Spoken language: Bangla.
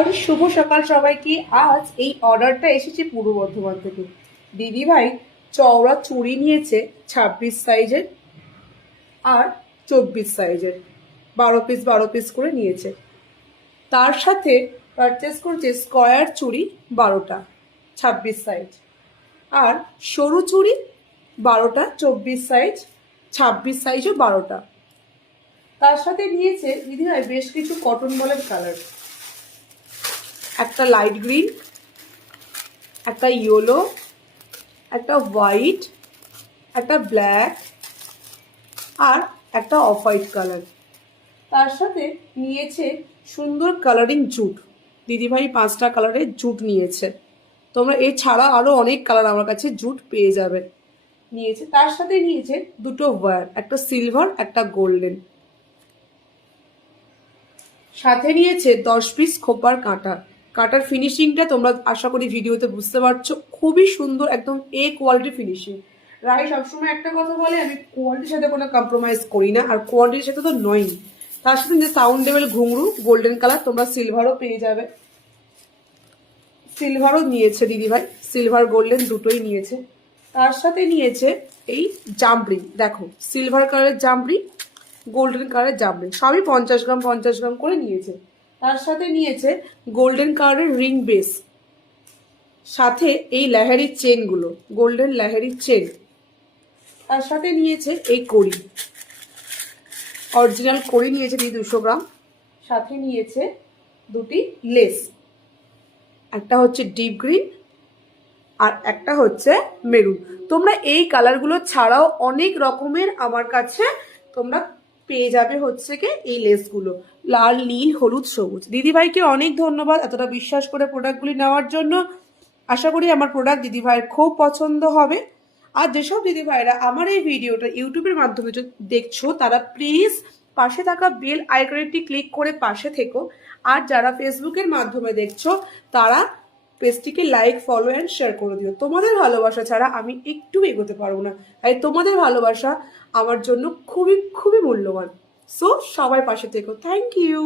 আরে শুভ সকাল সবাইকে। আজ এই অর্ডারটা এসেছে পূর্ব বর্ধমান থেকে। দিদি ভাই চওড়া চুড়ি নিয়েছে 26 সাইজের আর 24 সাইজের, 12 পিস করে নিয়েছে। তার সাথে পারচেস করছে স্কোয়ার চুড়ি 12টা 26 সাইজ, আর সরু চুড়ি 12টা 24 সাইজ, 26 সাইজও 12টা। তার সাথে নিয়েছে দিদিভাই বেশ কিছু কটন বলের কালার, একটা লাইট গ্রিন, একটা ইয়েলো, একটা হোয়াইট, একটা ব্ল্যাক আর একটা অফ হোয়াইট কালার। তার সাথে নিয়েছে সুন্দর কালারিং জুট। দিদিভাই 5টা কালারের জুট নিয়েছে। তোমরা এছাড়া আরও অনেক কালার আমার কাছে জুট পেয়ে যাবে। নিয়েছে তার সাথে নিয়েছে দুটো ওয়্যার, একটা সিলভার একটা গোল্ডেন। সাথে নিয়েছে 10 পিস খোপার কাঁটা। কাঁটার ফিনিশিংটা তোমরা আশা করি ভিডিওতে বুঝতে পারছো, খুবই সুন্দর, একদম এ কোয়ালিটি ফিনিশিং। রাই সবসময় একটা কথা বলে, আমি কোয়ালিটির সাথে কোনো কম্প্রোমাইজ করি না, আর কোয়ালিটির সাথে তো নয়। তার সাথে যে সাউন্ড লেভেল ঘুঙরু গোল্ডেন কালার, তোমরা সিলভারও পেয়ে যাবে। সিলভারও নিয়েছে দিদিভাই, সিলভার গোল্ডেন দুটোই নিয়েছে। তার সাথে নিয়েছে এই জামরি, দেখো সিলভার কালারের জামরি, গোল্ডেন কালারের জামরি, সবই 50 গ্রাম 50 গ্রাম করে নিয়েছে। তার সাথে নিয়েছে গোল্ডেন কালারের রিং বেস, সাথে এই লেহারির চেনগুলো, গোল্ডেন লেহারির চেন। তার সাথে নিয়েছে এই কড়ি, অরিজিনাল কড়ি নিয়েছে 200 গ্রাম। সাথে নিয়েছে দুটি লেস, একটা হচ্ছে ডিপ গ্রিন আর একটা হচ্ছে মেরুন। তোমরা এই কালারগুলো ছাড়াও অনেক রকমের আমার কাছে তোমরা পেয়ে যাবে হচ্ছে কি এই লেসগুলো, লাল নীল হলুদ সবুজ। দিদিভাইকে অনেক ধন্যবাদ এতটা বিশ্বাস করে প্রোডাক্টগুলি নেওয়ার জন্য। আশা করি আমার প্রোডাক্ট দিদিভাইয়ের খুব পছন্দ হবে। আর যেসব দিদিভাইরা আমার এই ভিডিওটা ইউটিউবের মাধ্যমে দেখছো, তারা প্লিজ পাশে থাকা বেল আইকনটি ক্লিক করে পাশে থেকো। আর যারা ফেসবুকের মাধ্যমে দেখছো, তারা পেজটিকে লাইক ফলো অ্যান্ড শেয়ার করে দিও। তোমাদের ভালোবাসা ছাড়া আমি একটু এগোতে পারবো না, তাই তোমাদের ভালোবাসা আমার জন্য খুবই খুবই মূল্যবান। সো সবাই পাশে থেকো। Thank you.